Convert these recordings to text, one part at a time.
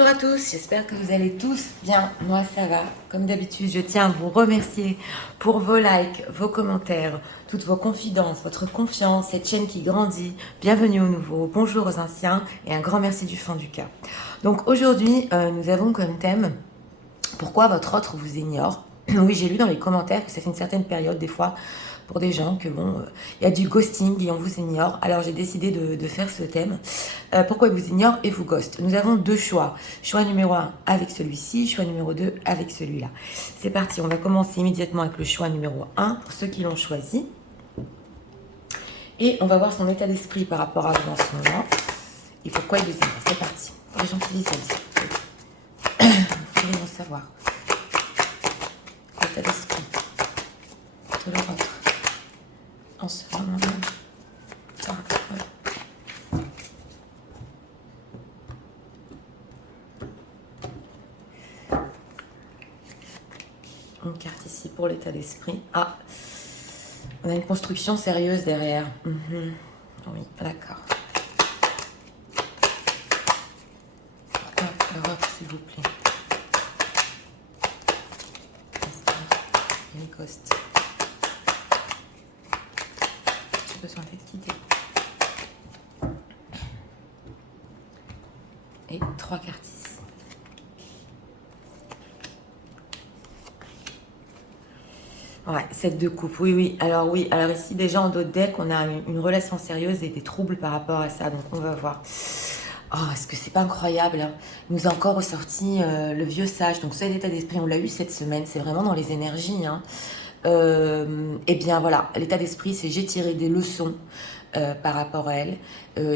Bonjour à tous, j'espère que vous allez tous bien. Moi ça va. Comme d'habitude, je tiens à vous remercier pour vos likes, vos commentaires, toutes vos confidences, votre confiance, cette chaîne qui grandit. Bienvenue aux nouveaux, bonjour aux anciens et un grand merci du fond du cœur. Donc aujourd'hui, nous avons comme thème pourquoi votre autre vous ignore. Oui, j'ai lu dans les commentaires que ça fait une certaine période des fois pour des gens que bon, il y a du ghosting et on vous ignore. Alors j'ai décidé de faire ce thème. Pourquoi il vous ignore et vous ghost. Nous avons deux choix. Choix numéro 1 avec celui-ci, choix numéro 2 avec celui-là. C'est parti, on va commencer immédiatement avec le choix numéro 1 pour ceux qui l'ont choisi. Et on va voir son état d'esprit par rapport à vous en ce moment. Et pourquoi il vous ignore. C'est parti. Les gens qui disent ça. Vous voulez en savoir. L'état d'esprit de leur autre en ce moment même. Par rapport à eux. Une carte ici pour l'état d'esprit. Ah, on a une construction sérieuse derrière. Oui, d'accord. Pourquoi l'Europe, s'il vous plaît? Les ghosts. J'ai besoin d'être guidée. Et 3 cartes ici. Ouais, 7 de coupe, oui. Alors ici déjà en d'autres decks, on a une relation sérieuse et des troubles par rapport à ça, donc on va voir. Oh, est-ce que c'est pas incroyable, hein? Il nous a encore ressorti le vieux sage, donc cet état d'esprit, on l'a eu cette semaine, c'est vraiment dans les énergies, hein. Et bien voilà, l'état d'esprit, c'est j'ai tiré des leçons par rapport à elle,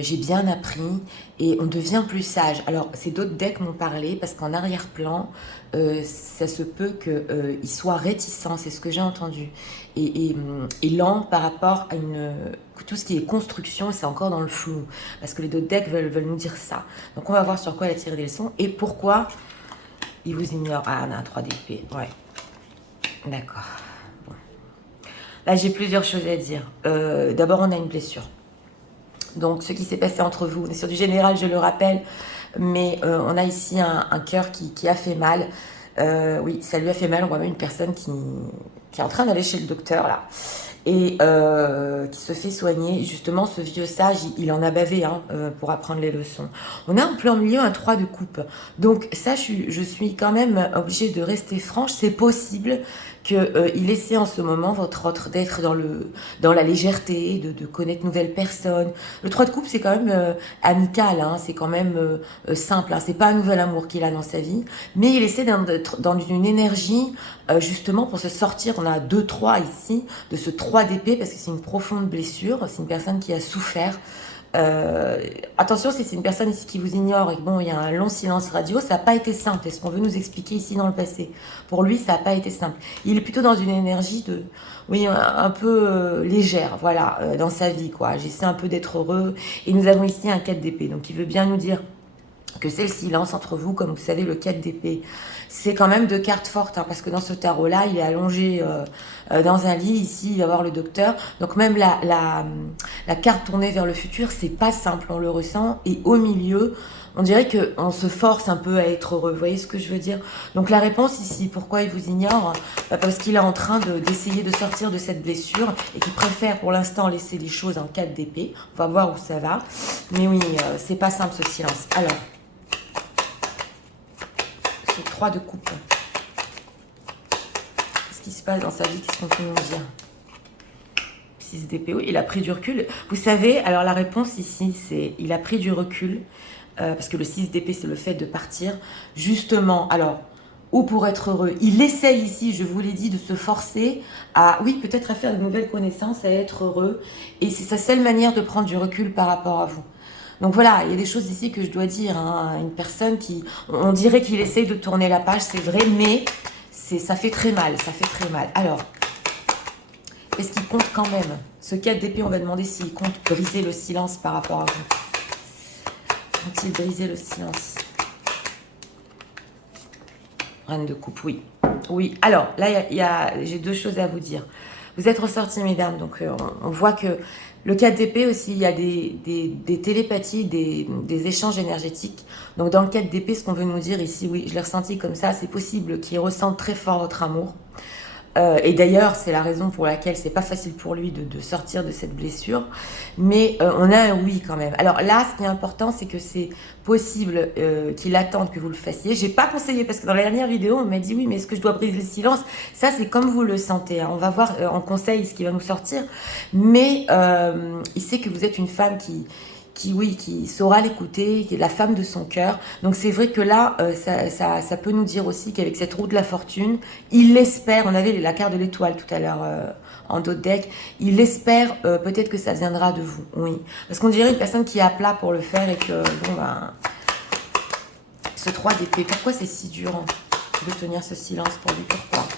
j'ai bien appris et on devient plus sage. Alors c'est d'autres decks m'ont parlé parce qu'en arrière-plan ça se peut qu'il soit réticent, c'est ce que j'ai entendu, et lent par rapport à tout ce qui est construction, c'est encore dans le flou parce que les d'autres decks veulent nous dire ça. Donc on va voir sur quoi elle a tiré des leçons et pourquoi il vous ignore. Ah, on a un 3 d'épée, ouais, d'accord. Là, j'ai plusieurs choses à dire. D'abord, on a une blessure. Donc, ce qui s'est passé entre vous, on est sur du général, je le rappelle, mais on a ici un cœur qui a fait mal. Oui, ça lui a fait mal. On voit même une personne qui est en train d'aller chez le docteur, là, et qui se fait soigner. Justement, ce vieux sage, il en a bavé pour apprendre les leçons. On a en plein milieu un 3 de coupe. Donc, ça, je suis quand même obligée de rester franche. C'est possible qu'il essaie en ce moment, votre autre, d'être dans la légèreté, de connaître de nouvelles personnes. Le 3 de coupe, c'est quand même amical, hein, c'est quand même simple, hein, c'est pas un nouvel amour qu'il a dans sa vie, mais il essaie d'être dans une énergie, justement pour se sortir, on a 2-3 ici, de ce 3 d'épée, parce que c'est une profonde blessure, c'est une personne qui a souffert. Attention, si c'est une personne ici qui vous ignore et que bon, il y a un long silence radio, ça n'a pas été simple. Est-ce qu'on veut nous expliquer ici dans le passé? Pour lui, ça n'a pas été simple. Il est plutôt dans une énergie oui, un peu légère, voilà, dans sa vie, quoi. J'essaie un peu d'être heureux. Et nous avons ici un 4 d'épée. Donc, il veut bien nous dire que c'est le silence entre vous, comme vous savez, le 4 d'épée. C'est quand même 2 cartes fortes, hein, parce que dans ce tarot-là, il est allongé dans un lit, ici, il va voir le docteur. Donc même la carte tournée vers le futur, c'est pas simple, on le ressent. Et au milieu, on dirait qu'on se force un peu à être heureux, vous voyez ce que je veux dire? Donc la réponse ici, pourquoi il vous ignore? Parce qu'il est en train d'essayer de sortir de cette blessure et qu'il préfère pour l'instant laisser les choses en 4 d'épée. On va voir où ça va. Mais oui, c'est pas simple ce silence. Alors, 3 de coupe. Qu'est-ce qui se passe dans sa vie? Qu'est-ce qu'on peut nous dire? 6 d'épée, oui, il a pris du recul. Vous savez, alors la réponse ici, c'est il a pris du recul, parce que le 6 d'épée, c'est le fait de partir. Justement, alors, ou pour être heureux, il essaye ici, je vous l'ai dit, de se forcer à, oui, peut-être à faire de nouvelles connaissances, à être heureux. Et c'est sa seule manière de prendre du recul par rapport à vous. Donc voilà, il y a des choses ici que je dois dire, hein. Une personne qui, on dirait qu'il essaye de tourner la page, c'est vrai, mais ça fait très mal, ça fait très mal. Alors, est-ce qu'il compte quand même? Ce 4 d'épée, on va demander s'il compte briser le silence par rapport à vous. Compte-t-il briser le silence? Reine de coupe, oui. Oui, alors là, j'ai 2 choses à vous dire. Vous êtes ressortis, mesdames, donc on voit que le 4 d'épée aussi, il y a des télépathies, des échanges énergétiques. Donc dans le 4 d'épée, ce qu'on veut nous dire ici, oui, je l'ai ressenti comme ça, c'est possible qu'il ressente très fort votre amour. Et d'ailleurs, c'est la raison pour laquelle c'est pas facile pour lui de sortir de cette blessure. Mais on a un oui quand même. Alors là, ce qui est important, c'est que c'est possible qu'il attende que vous le fassiez. J'ai pas conseillé parce que dans la dernière vidéo, on m'a dit oui, mais est-ce que je dois briser le silence? Ça, c'est comme vous le sentez. Hein. On va voir en conseil ce qui va nous sortir. Mais il sait que vous êtes une femme qui saura l'écouter, qui est la femme de son cœur. Donc c'est vrai que là, ça peut nous dire aussi qu'avec cette roue de la fortune, il espère, on avait la carte de l'étoile tout à l'heure en dos de deck, il espère peut-être que ça viendra de vous, oui. Parce qu'on dirait une personne qui est à plat pour le faire et que, bon ben, ce 3 d'épée, pourquoi c'est si dur de tenir ce silence pour lui? Pourquoi?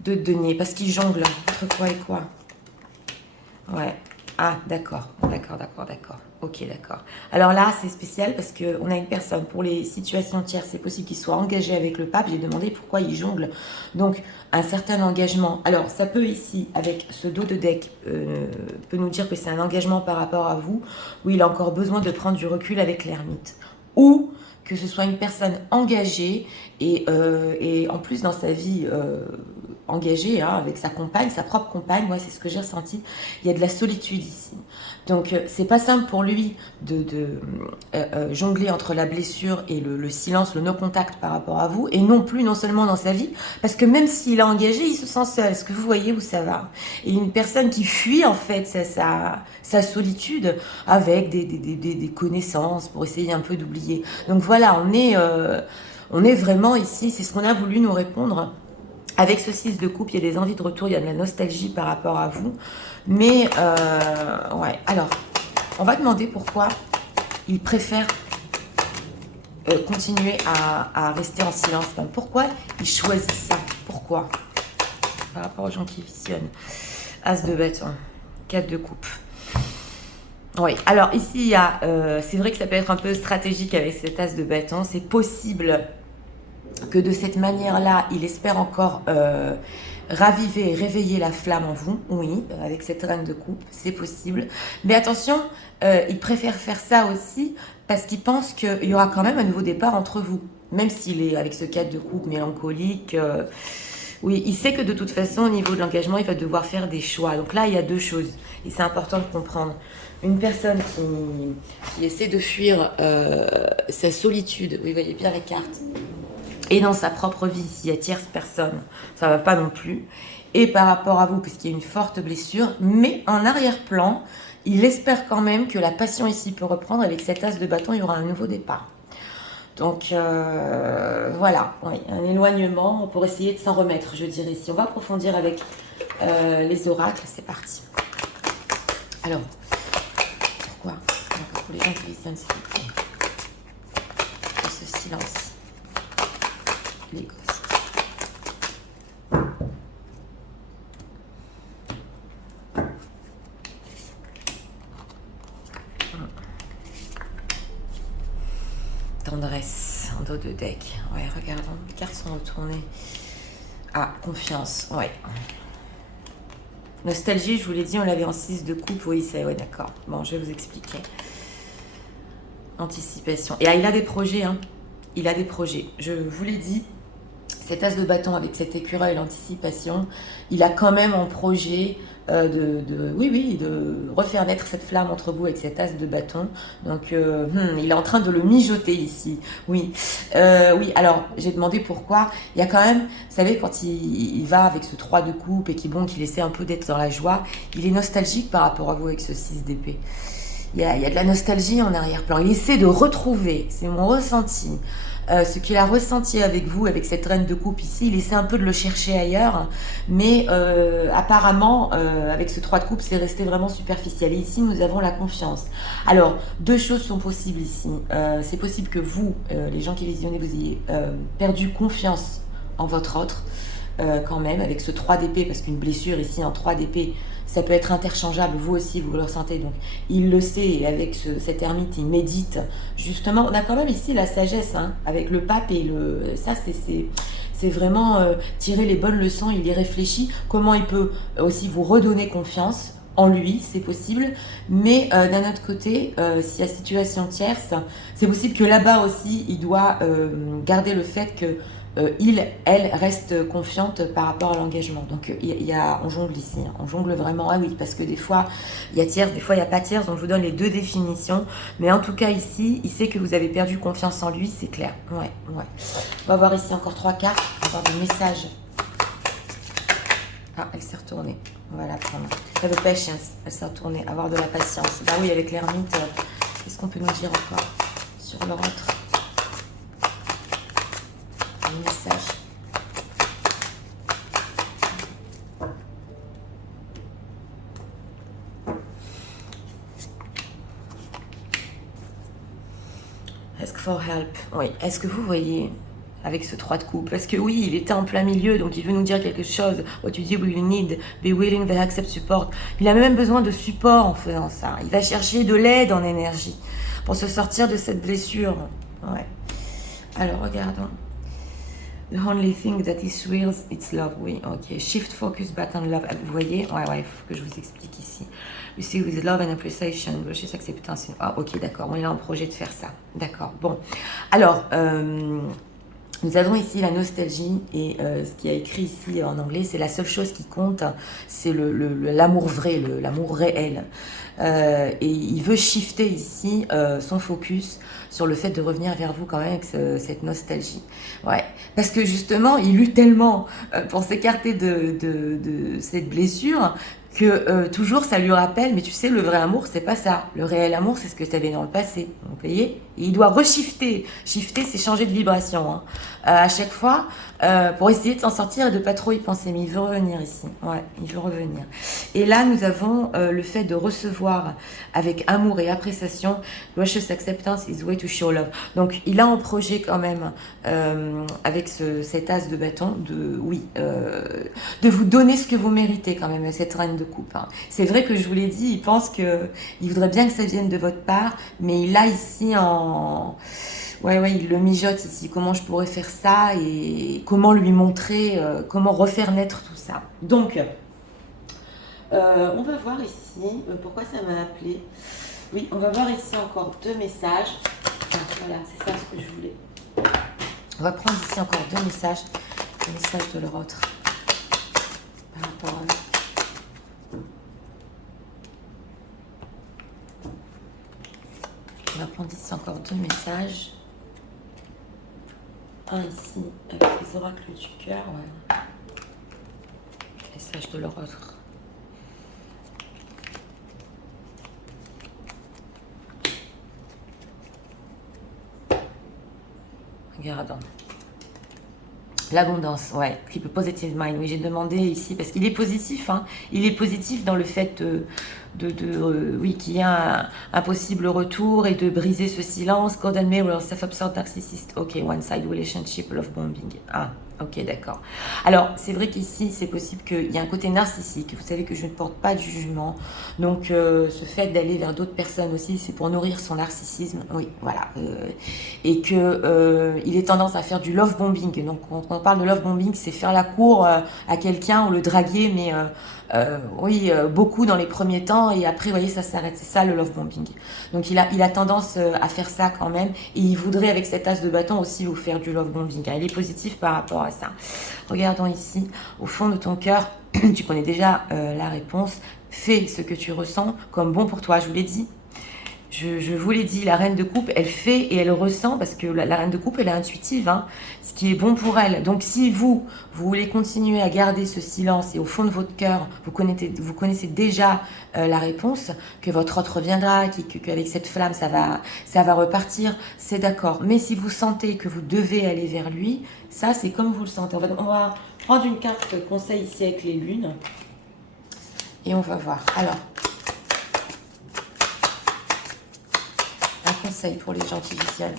De denier, parce qu'il jongle entre quoi et quoi? Ouais. Ah, d'accord. Ok, d'accord. Alors là, c'est spécial parce qu'on a une personne, pour les situations tierces, c'est possible qu'il soit engagé avec le pape. J'ai demandé pourquoi il jongle. Donc, un certain engagement. Alors, ça peut ici, avec ce dos de deck, peut nous dire que c'est un engagement par rapport à vous, où il a encore besoin de prendre du recul avec l'ermite. Ou que ce soit une personne engagée et en plus dans sa vie engagée avec sa compagne, sa propre compagne, moi c'est ce que j'ai ressenti, il y a de la solitude ici. Donc c'est pas simple pour lui de jongler entre la blessure et le silence, le no-contact par rapport à vous, et non plus non seulement dans sa vie, parce que même s'il est engagé, il se sent seul. Est-ce que vous voyez où ça va? Et une personne qui fuit en fait sa solitude avec des connaissances pour essayer un peu d'oublier. Donc voilà, on est vraiment ici, c'est ce qu'on a voulu nous répondre. Avec ce 6 de coupe, il y a des envies de retour, il y a de la nostalgie par rapport à vous. Mais, ouais, alors, on va demander pourquoi il préfère continuer à rester en silence. Enfin, pourquoi il choisit ça? Pourquoi? Par rapport aux gens qui visionnent. As de bâton, 4 de coupe. Oui, alors ici, il y a, c'est vrai que ça peut être un peu stratégique avec cet as de bâton. C'est possible que de cette manière-là, il espère encore raviver et réveiller la flamme en vous. Oui, avec cette reine de coupe, c'est possible. Mais attention, il préfère faire ça aussi parce qu'il pense qu'il y aura quand même un nouveau départ entre vous. Même s'il est avec ce 4 de coupe mélancolique. Oui, il sait que de toute façon, au niveau de l'engagement, il va devoir faire des choix. Donc là, il y a deux choses. Et c'est important de comprendre. Une personne qui essaie de fuir sa solitude. Vous voyez bien les cartes. Et dans sa propre vie, s'il y a tierce personne, ça ne va pas non plus. Et par rapport à vous, puisqu'il y a une forte blessure, mais en arrière-plan, il espère quand même que la passion ici peut reprendre. Avec cet as de bâton, il y aura un nouveau départ. Donc voilà, oui, un éloignement pour essayer de s'en remettre, je dirais. Si on va approfondir avec les oracles, c'est parti. Alors, pourquoi? Pour les gens qui visionnent, s'il vous plaît. Ce silence. Les ghosts. Tendresse en dos de deck. Ouais, regardons. Les cartes sont retournées. Ah, confiance. Ouais. Nostalgie, je vous l'ai dit, on l'avait en 6 de coupe. Oui, c'est ouais, d'accord. Bon, je vais vous expliquer. Anticipation. Et il a des projets, hein. Il a des projets. Je vous l'ai dit. Cet as de bâton avec cet écureuil, l'anticipation, il a quand même en projet de refaire naître cette flamme entre vous avec cet as de bâton. Donc, il est en train de le mijoter ici. Oui, oui. Alors, j'ai demandé pourquoi. Il y a quand même, vous savez, quand il va avec ce 3 de coupe et qu'il essaie un peu d'être dans la joie, il est nostalgique par rapport à vous avec ce 6 d'épée. Il y a de la nostalgie en arrière-plan. Il essaie de retrouver, c'est mon ressenti, ce qu'il a ressenti avec vous, avec cette reine de coupe ici. Il essaie un peu de le chercher ailleurs, mais apparemment, avec ce 3 de coupe, c'est resté vraiment superficiel. Et ici, nous avons la confiance. Alors, deux choses sont possibles ici. C'est possible que vous, les gens qui visionnez, vous ayez perdu confiance en votre autre, quand même, avec ce 3 d'épée, parce qu'une blessure ici en 3 d'épée, ça peut être interchangeable, vous aussi vous le ressentez, donc il le sait, et avec cet ermite il médite, justement, on a quand même ici la sagesse, hein, avec le pape, et ça c'est vraiment tirer les bonnes leçons, il y réfléchit, comment il peut aussi vous redonner confiance en lui, c'est possible, mais d'un autre côté, si la situation tierce, c'est possible que là-bas aussi, il doit garder le fait que elle reste confiante par rapport à l'engagement. Donc on jongle ici, hein. On jongle vraiment, ah oui, parce que des fois il y a tierce, des fois il n'y a pas tierce, donc je vous donne les deux définitions, mais en tout cas ici, il sait que vous avez perdu confiance en lui, c'est clair. Ouais. On va voir ici encore 3 cartes, on va voir des messages. Ah, elle s'est retournée, on va la prendre. Have a patience, elle s'est retournée, avoir de la patience. Bah oui, avec l'ermite, qu'est-ce qu'on peut nous dire encore sur leur autre message? Ask for help. Oui, est-ce que vous voyez avec ce 3 de coupe? Parce que oui, il était en plein milieu, donc il veut nous dire quelque chose. What you will need, be willing to accept support. Il a même besoin de support en faisant ça. Il va chercher de l'aide en énergie pour se sortir de cette blessure. Ouais. Alors, regardons. The only thing that is real, it's love. Oui, ok. Shift focus back on love. Vous voyez? Ouais, il faut que je vous explique ici. You see, with love and appreciation, just acceptance. Ah, ok, d'accord. On est là en projet de faire ça. D'accord. Bon. Alors, nous avons ici la nostalgie, et ce qui a écrit ici en anglais, c'est la seule chose qui compte, c'est l'amour vrai, l'amour réel. Et il veut shifter ici son focus sur le fait de revenir vers vous quand même avec cette nostalgie. Ouais, parce que justement, il lutte tellement pour s'écarter de cette blessure que toujours ça lui rappelle, mais tu sais, le vrai amour, c'est pas ça. Le réel amour, c'est ce que tu avais dans le passé. Vous voyez? Et il doit reshifter. Shifter, c'est changer de vibration, hein. À chaque fois, pour essayer de s'en sortir et de pas trop y penser. Mais il veut revenir ici. Ouais, il veut revenir. Et là, nous avons le fait de recevoir avec amour et appréciation. Gracious acceptance is way to show love. Donc, il a en projet quand même, avec cet as de bâton, de vous donner ce que vous méritez quand même, cette reine de coupe, hein. C'est vrai que je vous l'ai dit, il pense qu'il voudrait bien que ça vienne de votre part, mais il a ici en... Ouais, il le mijote ici. Comment je pourrais faire ça et comment lui montrer, comment refaire naître tout ça. Donc, on va voir ici, pourquoi ça m'a appelé. Oui, on va voir ici encore 2 messages. Ah, voilà, c'est ça ce que je voulais. On va prendre ici encore 2 messages. Les messages de leur autre. Par rapport à... On va prendre ici encore 2 messages. Un ici, avec les oracles du cœur. Ouais. Message de leur autre. Regardons. L'abondance, ouais. Keep a positive mind. Oui, j'ai demandé ici, parce qu'il est positif, hein. Il est positif dans le fait oui, qu'il y ait un possible retour et de briser ce silence. Golden Mirror, self-absorbed narcissist. Ok, one-side relationship, love bombing. Ah, ok, d'accord. Alors, c'est vrai qu'ici, c'est possible qu'il y ait un côté narcissique. Vous savez que je ne porte pas de jugement. Donc, ce fait d'aller vers d'autres personnes aussi, c'est pour nourrir son narcissisme. Oui, voilà. Et qu'il ait tendance à faire du love bombing. Donc, quand on parle de love bombing, c'est faire la cour à quelqu'un ou le draguer, mais... beaucoup dans les premiers temps, et après, vous voyez, ça s'arrête. C'est ça le love bombing. Donc il a tendance à faire ça quand même, et il voudrait avec cet as de bâton aussi vous faire du love bombing. Il est positif par rapport à ça. Regardons ici, au fond de ton cœur, tu connais déjà la réponse. Fais ce que tu ressens comme bon pour toi. Je vous l'ai dit. Je vous l'ai dit, la reine de coupe, elle fait et elle ressent, parce que la reine de coupe, elle est intuitive, hein, ce qui est bon pour elle. Donc si vous voulez continuer à garder ce silence, et au fond de votre cœur, vous connaissez déjà la réponse, que votre autre reviendra, qu'avec cette flamme, ça va repartir, c'est d'accord. Mais si vous sentez que vous devez aller vers lui, ça, c'est comme vous le sentez. On va prendre une carte conseil ici avec les lunes, et on va voir. Alors, un conseil pour les gens qui visionnent.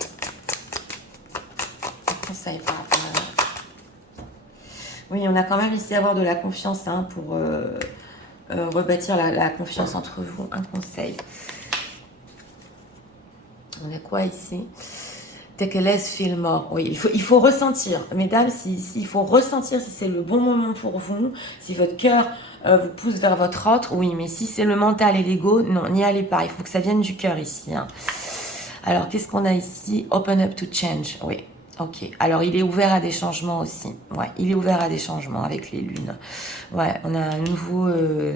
Un conseil par rapport à... Oui, on a quand même ici à avoir de la confiance, hein, pour rebâtir la confiance entre vous. Un conseil. On a quoi ici? Take a less, feel more. Oui, il faut ressentir. Mesdames, il faut ressentir si c'est le bon moment pour vous, si votre cœur vous pousse vers votre autre, oui, mais si c'est le mental et l'ego, non, n'y allez pas. Il faut que ça vienne du cœur ici. Hein. Alors, qu'est-ce qu'on a ici? Open up to change. Oui, ok. Alors, il est ouvert à des changements aussi. Ouais, il est ouvert à des changements avec les lunes. Ouais, on a un nouveau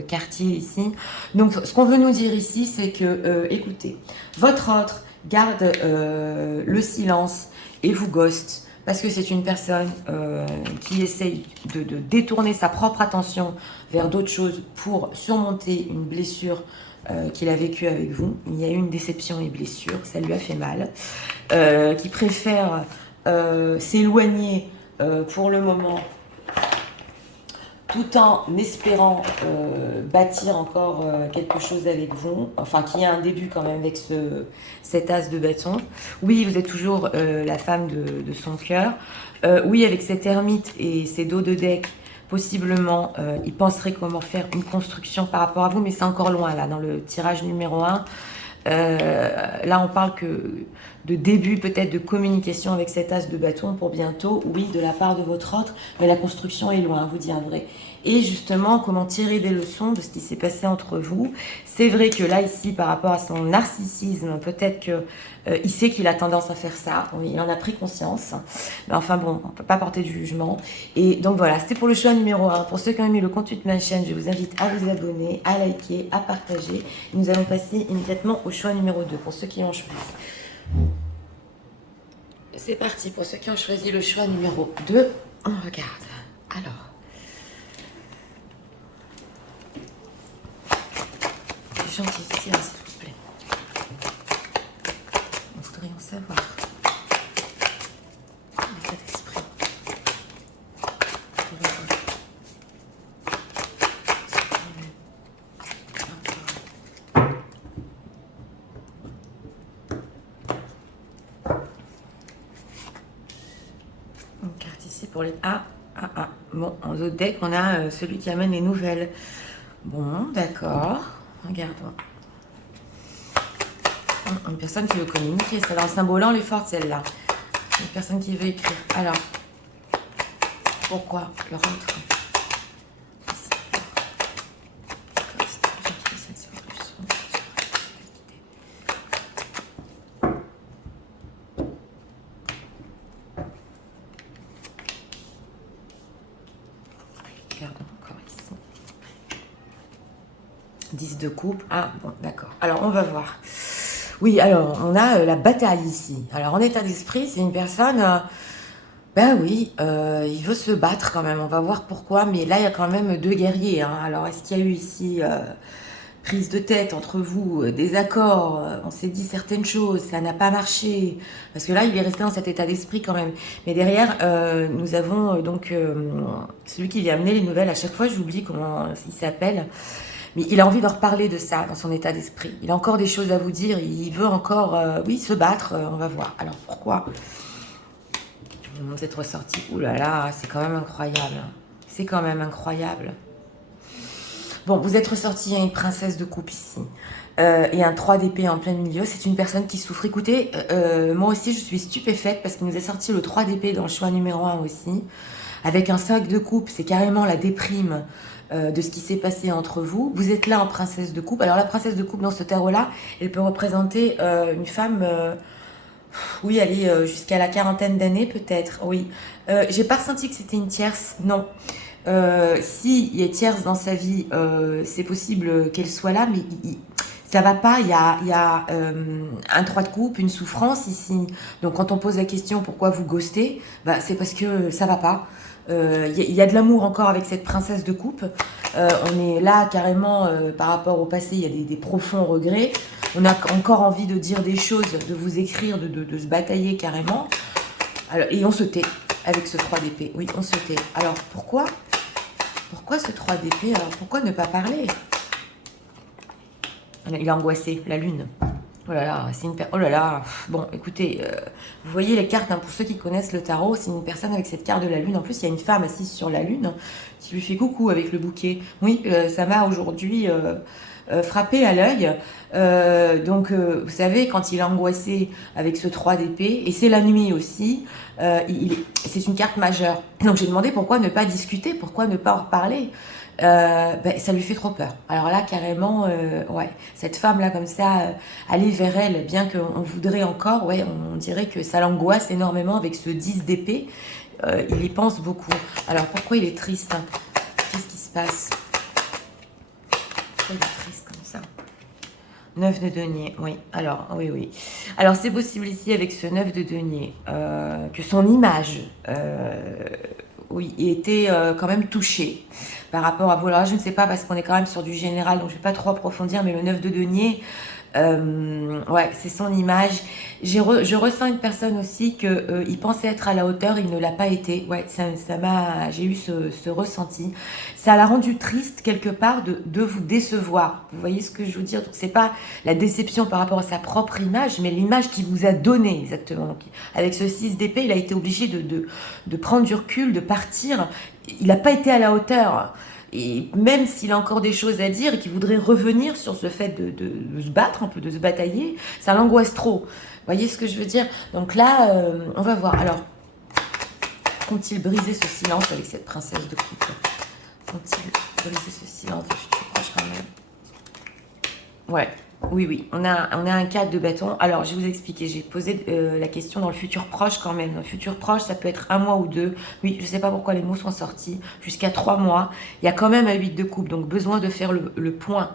quartier ici. Donc, ce qu'on veut nous dire ici, c'est que, écoutez, votre autre garde le silence et vous ghost parce que c'est une personne qui essaye de détourner sa propre attention vers d'autres choses pour surmonter une blessure qu'il a vécue avec vous. Il y a eu une déception et blessure, ça lui a fait mal, qui préfère s'éloigner pour le moment tout en espérant bâtir encore quelque chose avec vous, enfin qu'il y ait un début quand même avec cet as de bâton. Oui, vous êtes toujours la femme de son cœur. Oui, avec cette ermite et ces dos de deck, possiblement, il penserait comment faire une construction par rapport à vous, mais c'est encore loin là, dans le tirage numéro 1. Là, on parle que de début peut-être de communication avec cet as de bâton pour bientôt, oui, de la part de votre autre, mais la construction est loin, vous dire vrai. Et justement, comment tirer des leçons de ce qui s'est passé entre vous. C'est vrai que là, ici, par rapport à son narcissisme, peut-être que il sait qu'il a tendance à faire ça, oui, il en a pris conscience. Mais enfin bon, on ne peut pas porter de jugement. Et donc voilà, c'était pour le choix numéro 1. Pour ceux qui ont aimé le contenu de ma chaîne, je vous invite à vous abonner, à liker, à partager. Et nous allons passer immédiatement au choix numéro 2, pour ceux qui ont choisi. C'est parti, pour ceux qui ont choisi le choix numéro 2, on regarde. Alors, gentillesse, s'il vous plaît. Nous voudrions savoir l'état d'esprit. Une carte ici pour les... Bon, en autre deck, on a celui qui amène les nouvelles. Bon, d'accord. Regardons. Une personne qui veut communiquer. C'est un symbolant, elle est forte celle-là. Une personne qui veut écrire. Alors, pourquoi le rentre? Regardons encore ici. 10 de coupe. Ah, bon, d'accord. Alors, on va voir. Oui, alors, on a la bataille ici. Alors, en état d'esprit, c'est une personne... ben oui, il veut se battre quand même. On va voir pourquoi. Mais là, il y a quand même 2 guerriers. Hein. Alors, est-ce qu'il y a eu ici prise de tête entre vous, désaccord, on s'est dit certaines choses, ça n'a pas marché. Parce que là, il est resté dans cet état d'esprit quand même. Mais derrière, nous avons donc celui qui vient amener les nouvelles. À chaque fois, j'oublie comment il s'appelle. Mais il a envie d'en reparler de ça dans son état d'esprit. Il a encore des choses à vous dire. Il veut encore, oui, se battre. On va voir. Alors, pourquoi vous êtes ressorti? Ouh là là, c'est quand même incroyable. C'est quand même incroyable. Bon, vous êtes ressorti, il y a une princesse de coupe ici. Et un 3 d'épée en plein milieu. C'est une personne qui souffre. Écoutez, moi aussi, je suis stupéfaite parce qu'il nous est sorti le 3 d'épée dans le choix numéro 1 aussi. Avec un 5 de coupe, c'est carrément la déprime de ce qui s'est passé entre vous. Vous êtes là en princesse de coupe. Alors la princesse de coupe dans ce tarot-là, elle peut représenter une femme... oui, elle est jusqu'à la quarantaine d'années peut-être, oui. J'ai pas ressenti que c'était une tierce, non. Si il y a tierce dans sa vie, c'est possible qu'elle soit là, mais ça va pas. Il y a un 3 de coupe, une souffrance ici. Donc quand on pose la question pourquoi vous ghostez, bah, c'est parce que ça va pas. Il y a de l'amour encore avec cette princesse de coupe. On est là carrément par rapport au passé, il y a des profonds regrets. On a encore envie de dire des choses, de vous écrire, de se batailler carrément. Alors, et on se tait avec ce 3 d'épée. Oui, on se tait. Alors, pourquoi ce 3 d'épée? Alors, pourquoi ne pas parler? Il est angoissé, la lune. Oh là là, c'est une oh là là. Bon, écoutez, vous voyez les cartes, hein, pour ceux qui connaissent le tarot, c'est une personne avec cette carte de la lune. En plus, il y a une femme assise sur la lune qui lui fait coucou avec le bouquet. Oui, ça m'a aujourd'hui frappé à l'œil. Vous savez, quand il est angoissé avec ce 3 d'épée, et c'est la nuit aussi, c'est une carte majeure. Donc j'ai demandé pourquoi ne pas discuter, pourquoi ne pas en reparler. Ça lui fait trop peur. Alors là, carrément, ouais, cette femme-là, comme ça, aller vers elle, bien qu'on voudrait encore, ouais, on dirait que ça l'angoisse énormément avec ce 10 d'épée. Il y pense beaucoup. Alors, pourquoi il est triste, hein? Qu'est-ce qui se passe? Pourquoi il est triste comme ça? 9 de denier, oui. Alors, oui, oui. Alors, c'est possible ici, avec ce 9 de denier, que son image, oui, était quand même touchée par rapport à vous. Alors, je ne sais pas, parce qu'on est quand même sur du général, donc je ne vais pas trop approfondir, mais le 9 de denier, ouais, c'est son image. Je ressens une personne aussi que il pensait être à la hauteur, il ne l'a pas été. Ouais, j'ai eu ce ressenti. Ça l'a rendu triste quelque part de vous décevoir. Vous voyez ce que je veux dire? Donc c'est pas la déception par rapport à sa propre image, mais l'image qu'il vous a donnée exactement. Donc, avec ce 6 d'épée, il a été obligé de prendre du recul, de partir. Il n'a pas été à la hauteur. Et même s'il a encore des choses à dire et qu'il voudrait revenir sur ce fait de se battre, un peu de se batailler, ça l'angoisse trop. Vous voyez ce que je veux dire? Donc là, on va voir. Alors, compte-t-il briser ce silence avec cette princesse de coupe? Compte-t-il briser ce silence? Je suis trop proche quand même. Ouais. Oui, oui, on a un 4 de bâton. Alors, je vais vous expliquer. J'ai posé la question dans le futur proche quand même. Dans le futur proche, ça peut être 1 mois ou 2. Oui, je ne sais pas pourquoi les mots sont sortis. Jusqu'à 3 mois. Il y a quand même un 8 de coupe. Donc, besoin de faire le point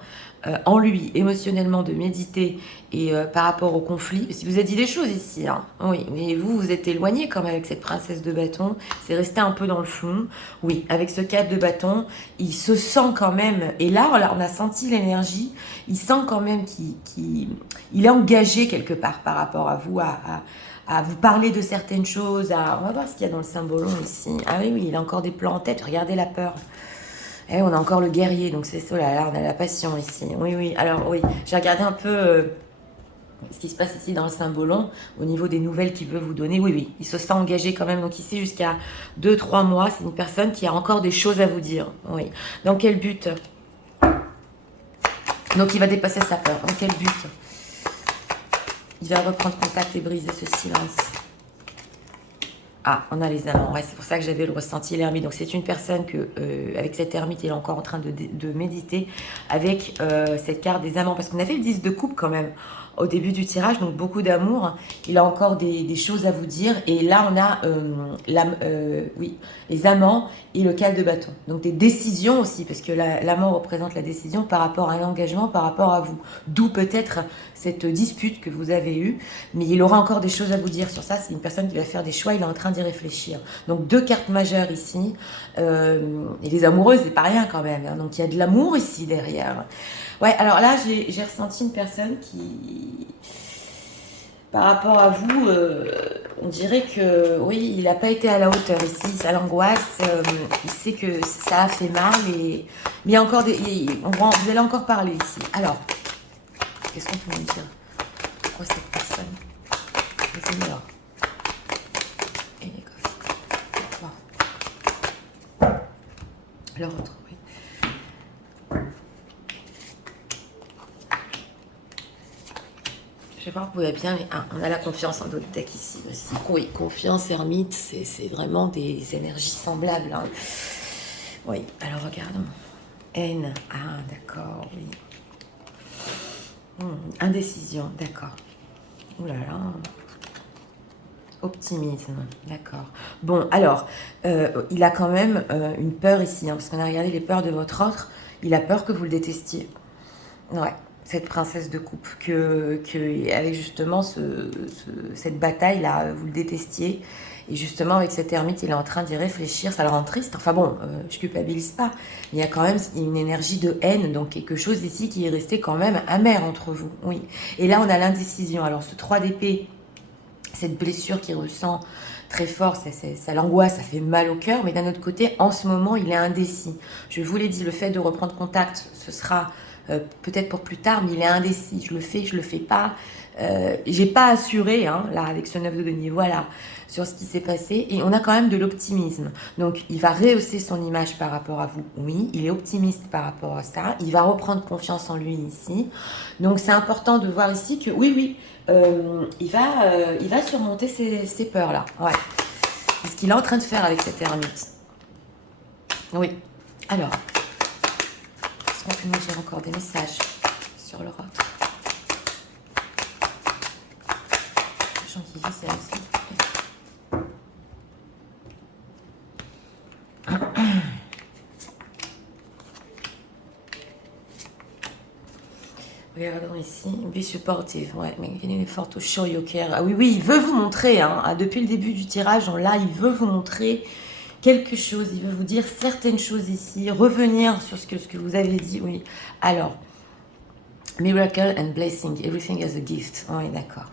en lui, émotionnellement, de méditer. Et par rapport au conflit, parce qu'il vous a dit des choses ici. Hein. Oui, mais vous êtes éloigné quand même avec cette princesse de bâton. C'est resté un peu dans le fond. Oui, avec ce 4 de bâton, il se sent quand même. Et là, on a senti l'énergie. Il sent quand même qu'il est engagé quelque part par rapport à vous, à vous parler de certaines choses. On va voir ce qu'il y a dans le symbolon ici. Ah oui, oui, il a encore des plans en tête. Regardez la peur. Et on a encore le guerrier, donc c'est ça, là, on a la passion ici. Oui, oui, alors oui, j'ai regardé un peu ce qui se passe ici dans le symbolon, au niveau des nouvelles qu'il veut vous donner. Oui, oui, il se sent engagé quand même, donc ici jusqu'à 2-3 mois, c'est une personne qui a encore des choses à vous dire. Oui. Dans quel but? Donc il va dépasser sa peur. Dans quel but? Il va reprendre contact et briser ce silence. Ah, on a les amants. Ouais, c'est pour ça que j'avais le ressenti l'ermite. Donc c'est une personne que, avec cette ermite, il est encore en train de méditer avec cette carte des amants. Parce qu'on avait le 10 de coupe quand même au début du tirage, donc beaucoup d'amour. Il a encore des choses à vous dire. Et là, on a oui, les amants et le 4 de bâton. Donc des décisions aussi, parce que l'amant représente la décision par rapport à un engagement, par rapport à vous. D'où peut-être cette dispute que vous avez eue. Mais il aura encore des choses à vous dire sur ça. C'est une personne qui va faire des choix, il est en train d'y réfléchir. Donc 2 cartes majeures ici. Et les amoureuses, c'est pas rien quand même. Hein. Donc il y a de l'amour ici derrière. Ouais, alors là, j'ai ressenti une personne qui, par rapport à vous, on dirait que, oui, il n'a pas été à la hauteur ici, ça l'angoisse, il sait que ça a fait mal, mais il y a encore vous allez encore parler ici. Alors, qu'est-ce qu'on peut me dire? Pourquoi cette personne? Les seigneurs. Et les ghosts. Pourquoi? Le retrouver. Je sais pas, vous pouvez bien, mais on a la confiance en d'autres decks ici aussi. Oui, confiance, ermite, c'est vraiment des énergies semblables. Hein. Oui, alors regardons. Haine, ah d'accord, oui. Indécision, d'accord. Ouh là là. Optimisme, d'accord. Bon, alors, il a quand même une peur ici, hein, parce qu'on a regardé les peurs de votre autre. Il a peur que vous le détestiez. Ouais, cette princesse de coupe, avec justement cette bataille-là, vous le détestiez. Et justement, avec cette ermite, il est en train d'y réfléchir. Ça le rend triste. Enfin bon, je culpabilise pas. Mais il y a quand même une énergie de haine. Donc quelque chose ici qui est resté quand même amer entre vous. Oui. Et là, on a l'indécision. Alors ce 3 d'épée, cette blessure qu'il ressent très fort, ça l'angoisse, ça fait mal au cœur. Mais d'un autre côté, en ce moment, il est indécis. Je vous l'ai dit, le fait de reprendre contact, ce sera peut-être pour plus tard, mais il est indécis. Je le fais pas. J'ai pas assuré, hein, là, avec ce 9 de denier, voilà, sur ce qui s'est passé. Et on a quand même de l'optimisme. Donc, il va rehausser son image par rapport à vous. Oui, il est optimiste par rapport à ça. Il va reprendre confiance en lui ici. Donc, c'est important de voir ici que, oui, il va surmonter ces peurs-là. Ouais. C'est ce qu'il est en train de faire avec cette ermite. Oui. Alors, est-ce qu'on peut nous dire encore des messages sur le autre? Chantilly, c'est aussi. Regardons ici, be supportive, ouais, mais il est fort to show your care. Ah oui, il veut vous montrer, hein, depuis le début du tirage, là, il veut vous montrer quelque chose, il veut vous dire certaines choses ici, revenir sur ce que vous avez dit, oui. Alors, miracle and blessing, everything as a gift. Oui, d'accord.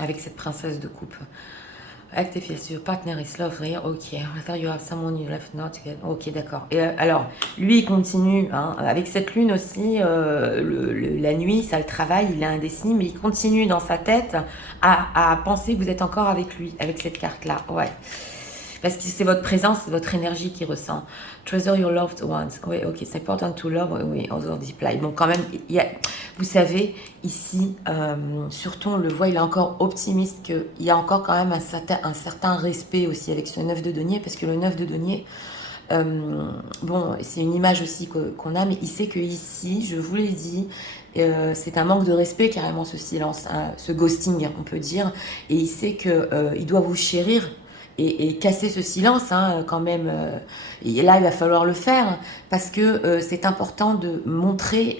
Avec cette princesse de coupe. Active yes, your partner is lovely. Ok. Whether you have someone you left not yet. Ok, d'accord. Et alors, lui, il continue. Hein, avec cette lune aussi, la nuit, ça le travaille. Il est indécis, mais il continue dans sa tête à penser que vous êtes encore avec lui, avec cette carte-là. Ouais. Parce que c'est votre présence, c'est votre énergie qui ressent. Treasure your loved ones. Oui, ok, c'est important to love. Oui, other reply. Bon, quand même, vous savez, ici, surtout, on le voit, il est encore optimiste qu'il y a encore quand même un certain respect aussi avec ce 9 de denier, parce que le 9 de denier, bon, c'est une image aussi qu'on a, mais il sait que ici, je vous l'ai dit, c'est un manque de respect carrément ce silence, hein, ce ghosting, on peut dire, et il sait qu'il doit vous chérir, et casser ce silence, hein, quand même. Et là, il va falloir le faire parce que c'est important de montrer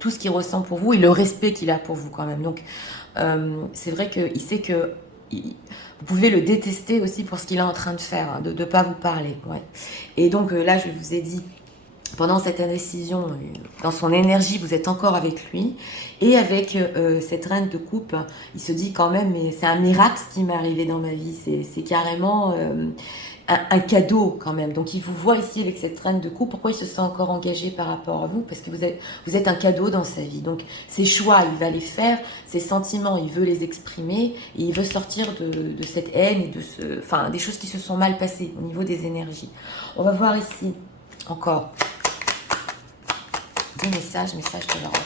tout ce qu'il ressent pour vous et le respect qu'il a pour vous quand même. Donc, c'est vrai qu'il sait que vous pouvez le détester aussi pour ce qu'il est en train de faire, hein, de ne pas vous parler. Ouais. Et donc, là, je vous ai dit, pendant cette indécision, dans son énergie, vous êtes encore avec lui. Et avec cette reine de coupe, il se dit quand même, mais c'est un miracle ce qui m'est arrivé dans ma vie. C'est carrément un cadeau quand même. Donc il vous voit ici avec cette reine de coupe. Pourquoi il se sent encore engagé par rapport à vous? Parce que vous êtes un cadeau dans sa vie. Donc ses choix, il va les faire. Ses sentiments, il veut les exprimer. Et il veut sortir de cette haine et des choses qui se sont mal passées au niveau des énergies. On va voir ici encore des messages de la rentrée.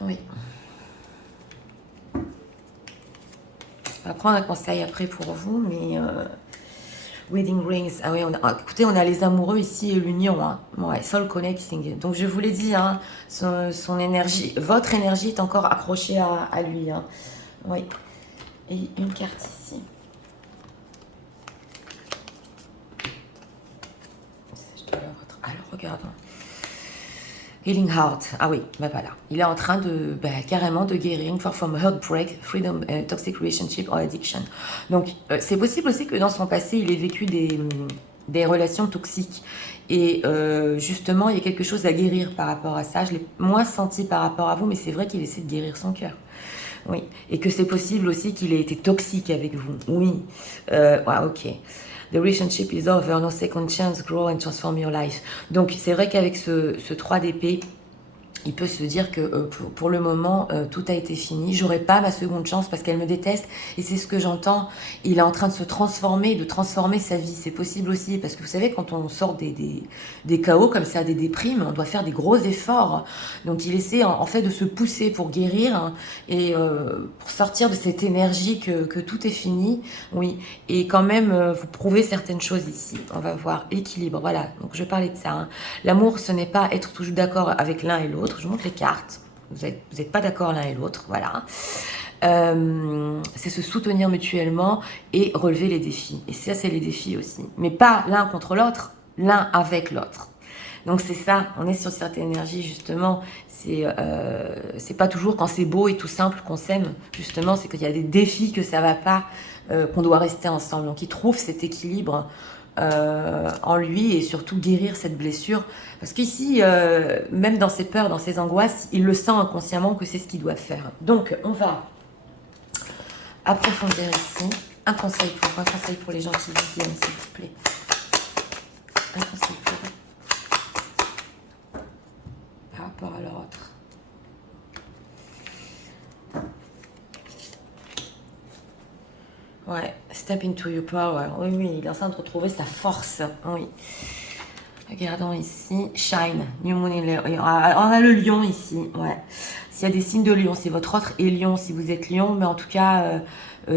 Oui. On va prendre un conseil après pour vous, mais wedding rings. Ah oui, écoutez, on a les amoureux ici et l'union. Hein. Ouais, soul connecting. Donc je vous l'ai dit, hein, son énergie, votre énergie est encore accrochée à lui. Hein. Oui. Et une carte ici. Alors regardons. Healing Heart. Ah oui, ben voilà. Il est en train de carrément de guérir from heartbreak, freedom, toxic relationship or addiction. Donc, c'est possible aussi que dans son passé, il ait vécu des relations toxiques. Et justement, il y a quelque chose à guérir par rapport à ça. Je l'ai moins senti par rapport à vous, mais c'est vrai qu'il essaie de guérir son cœur. Oui. Et que c'est possible aussi qu'il ait été toxique avec vous. Oui. Ok. The relationship is over, no second chance, grow and transform your life. Donc, c'est vrai qu'avec ce 3 d'épée, il peut se dire que pour le moment, tout a été fini. J'aurai pas ma seconde chance parce qu'elle me déteste. Et c'est ce que j'entends. Il est en train de se transformer, de transformer sa vie. C'est possible aussi. Parce que vous savez, quand on sort des chaos comme ça, des déprimes, on doit faire des gros efforts. Donc il essaie en fait de se pousser pour guérir, hein, et pour sortir de cette énergie que tout est fini. Oui. Et quand même, vous prouvez certaines choses ici. On va voir l'équilibre. Voilà. Donc je parlais de ça. Hein. L'amour, ce n'est pas être toujours d'accord avec l'un et l'autre. Je vous montre les cartes. Vous n'êtes pas d'accord l'un et l'autre. Voilà. C'est se soutenir mutuellement et relever les défis. Et ça, c'est les défis aussi. Mais pas l'un contre l'autre, l'un avec l'autre. Donc c'est ça, on est sur cette énergie justement. C'est pas toujours quand c'est beau et tout simple qu'on s'aime. Justement, c'est qu'il y a des défis que ça va pas, qu'on doit rester ensemble. Donc il trouve cet équilibre en lui et surtout guérir cette blessure. Parce qu'ici, même dans ses peurs, dans ses angoisses, il le sent inconsciemment que c'est ce qu'il doit faire. Donc on va approfondir ici. Un conseil pour les gens qui viennent, s'il vous plaît. Un conseil pour eux. Par rapport à leur autre. Ouais, step into your power. Oui, oui, il est en train de retrouver sa force. Oui. Regardons ici. Shine. New Moon. On a le lion ici. Ouais. S'il y a des signes de lion, si votre autre est lion, si vous êtes lion, mais en tout cas,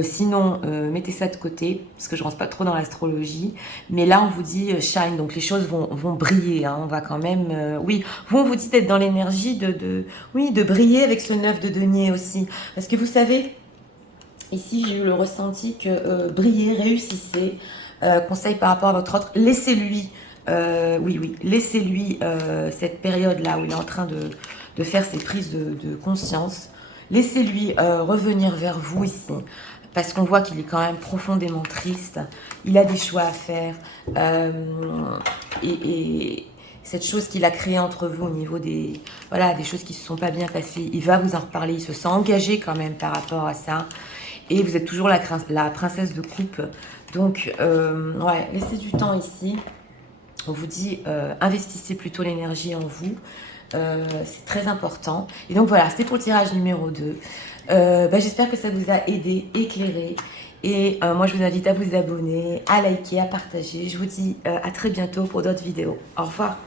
sinon, mettez ça de côté, parce que je ne rentre pas trop dans l'astrologie. Mais là, on vous dit shine, donc les choses vont briller. Hein. On va quand même... oui, vous, on vous dit d'être dans l'énergie oui, de briller avec ce 9 de denier aussi. Parce que vous savez... Ici, j'ai eu le ressenti que brillez, réussissez. Conseil par rapport à votre autre, laissez-lui, oui, laissez-lui cette période-là où il est en train de faire ses prises de conscience. Laissez-lui revenir vers vous ici, parce qu'on voit qu'il est quand même profondément triste. Il a des choix à faire. Et cette chose qu'il a créée entre vous au niveau des choses qui ne se sont pas bien passées, il va vous en reparler. Il se sent engagé quand même par rapport à ça. Et vous êtes toujours la princesse de coupe. Donc, ouais, laissez du temps ici. On vous dit, investissez plutôt l'énergie en vous. C'est très important. Et donc, voilà, c'était pour le tirage numéro 2. J'espère que ça vous a aidé, éclairé. Et moi, je vous invite à vous abonner, à liker, à partager. Je vous dis à très bientôt pour d'autres vidéos. Au revoir.